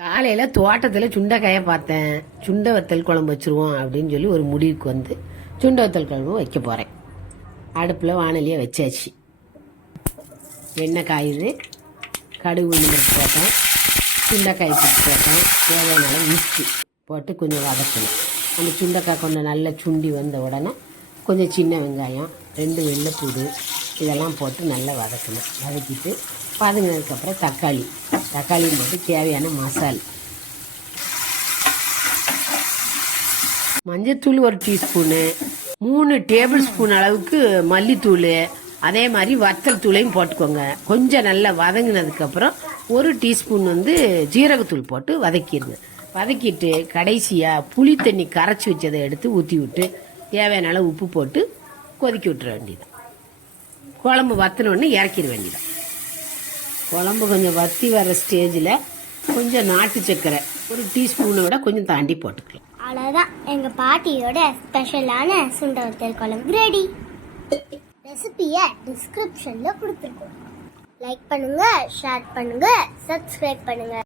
காலையில் தோட்டத்தில் சுண்டைக்காயை பார்த்தேன். சுண்டை வத்தல் குழம்பு வச்சுருவோம் அப்படின்னு சொல்லி ஒரு முடிவுக்கு வந்து சுண்டை வத்தல் குழம்பு வைக்க போகிறேன் அடுப்பில் வானலியை வச்சாச்சு. எண்ணெய் காயுது கடுகு உளுந்து போட்டேன். சுண்டைக்காய் பிடிச்சி போட்டேன். தேவையான அளவு உப்பு போட்டு கொஞ்சம் வதக்கணும். அந்த சுண்டைக்காய் கொஞ்சம் நல்லா சுண்டி வந்த உடனே கொஞ்சம் சின்ன வெங்காயம் ரெண்டு வெள்ளைப்பூடு இதெல்லாம் போட்டு நல்லா வதக்கணும். வதக்கிட்டு வதங்கினதுக்கப்புறம் தக்காளி. தக்காளியும் போட்டு தேவையான மசால். மஞ்சத்தூள் ஒரு டீஸ்பூனு மூணு டேபிள் ஸ்பூன் அளவுக்கு மல்லித்தூள் அதே மாதிரி வத்தல் தூளையும் போட்டுக்கோங்க. கொஞ்சம் நல்லா வதங்கினதுக்கப்புறம் ஒரு டீஸ்பூன் வந்து ஜீரகத்தூள் போட்டு வதக்கிடுங்க வதக்கிட்டு கடைசியாக புளி தண்ணி கரைச்சி வச்சதை எடுத்து ஊற்றி விட்டு தேவையான உப்பு போட்டு கொதிக்க விட்டுற வேண்டியது குழம்பு வத்தினோடனே இறக்கிட வேண்டியது குழம்பு கொஞ்சம் வத்தி வர ஸ்டேஜில் கொஞ்சம் நாட்டு சர்க்கரை ஒரு டீஸ்பூனை விட கொஞ்சம் தாண்டி போட்டுக்கலாம். அவ்வளோதான் எங்கள் பாட்டியோட ஸ்பெஷலான சுண்டவத்தல் குழம்பு ரெடி ரெசிபியை டிஸ்கிரிப்ஷனில் கொடுத்துருக்கோம். லைக் பண்ணுங்கள் ஷேர் பண்ணுங்கள் சப்ஸ்கிரைப் பண்ணுங்கள்